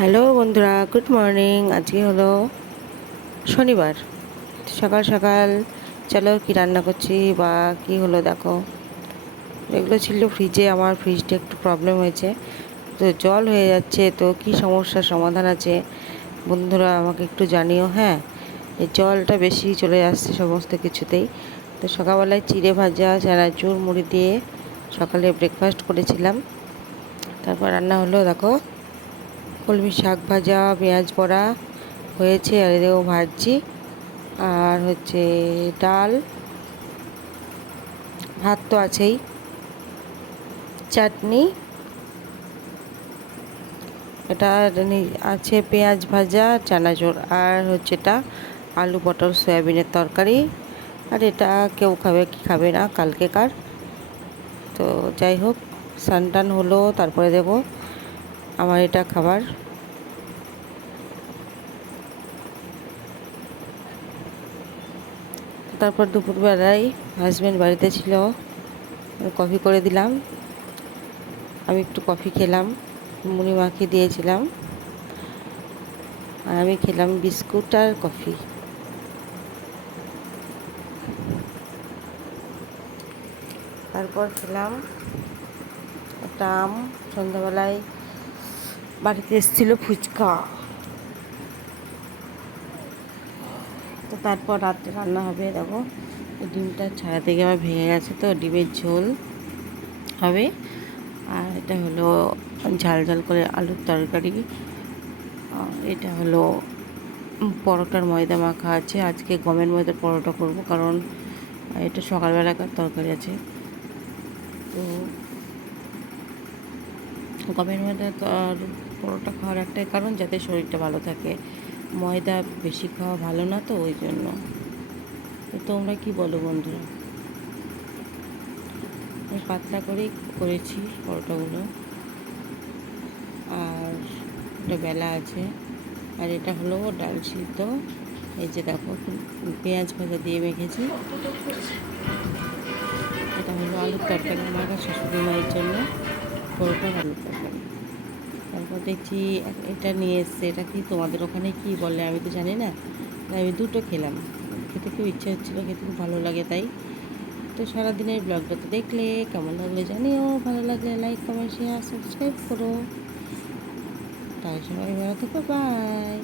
Hello বন্ধুরা, good morning. আজকে হলো শনিবার। সকাল সকাল চলো কি রান্না করছি বা কি হলো দেখো। এগুলো ছিল ফ্রিজে আমার ফ্রিজটা একটু প্রবলেম হয়েছে। তো জল হয়ে যাচ্ছে, তো কি সমস্যার সমাধান আছে? বন্ধুরা, আমাকে একটু জানিও হ্যাঁ? এই জলটা বেশি চলে আসছে সমস্ত কিছুতেই। তো সকালবেলায় চিড়ে ভাজা, চানাচুর, মুড়ি দিয়ে সকালে ব্রেকফাস্ট করেছিলাম। তারপর রান্না হলো, দেখো কলমি শাক ভাজা, পেঁয়াজ বড়া হয়েছে, আর এদিকেও ভাজছি। আর হচ্ছে ডাল, ভাত তো আছেই। চাটনি, এটা আছে পেঁয়াজ ভাজা, চানাচুর, আর হচ্ছে এটা আলু পটল সয়াবিনের তরকারি। আর এটা কেউ খাবে কি খাবে না কালকে কার তো যাই হোক, সানটান টান হলো, তারপরে দেবো। আমার এটা খাবার। তারপর দুপুরবেলায় হাজব্যান্ড বাড়িতে ছিল কফি করে দিলাম। আমি একটু কফি খেলাম, মুড়ি মাখিয়ে দিয়েছিলাম। আর আমি খেলাম বিস্কুট আর কফি তারপর খেলাম একটা আম, সন্ধ্যাবেলায় বাড়িতে এসেছিল ফুচকা। তো তারপর রাত্রে রান্না হবে, দেখো ডিমটা ছাড়া থেকে আবার ভেঙে গেছে তো, ডিমের ঝোল হবে। আর এটা হলো ঝাল ঝাল করে আলুর তরকারি। এটা হলো পরোটার ময়দা মাখা আছে। আজকে গমের ময়দার পরোটা করব, কারণ এটা সকালবেলাকার তরকারি আছে। তো গমের ময়দা তো আর পরোটা খাওয়ার একটাই কারণ, যাতে শরীরটা ভালো থাকে। ময়দা বেশি খাওয়া ভালো না তো, ওই জন্য। তো তোমরা কি বলো বন্ধুরা? আমি পাতলা করেই করেছি পরোটাগুলো। আর একটা বেলা আছে। আর এটা হলো ডাল সিদ্ধ। এই যে দেখো, পেঁয়াজ ভাজা দিয়ে মেখেছি। এটা হলো আলুর তরকারি আমার শাশুড়ি মায়ের জন্য। পরোটার ভালো থাকে। তারপর দেখছি এটা নিয়ে এসছে, এটা কি তোমাদের ওখানে কি বলে আমি তো জানি না। আমি দুটো খেলাম। খেতে খুব ইচ্ছে হচ্ছিল, খেতে খুব ভালো লাগে তাই। তো সারাদিনের ব্লগটা তো দেখলে, কেমন লাগলে জানিও। ভালো লাগলে লাইক কমেন্ট শেয়ার সাবস্ক্রাইব করো। তাই সবাই ভালো থেকো বাই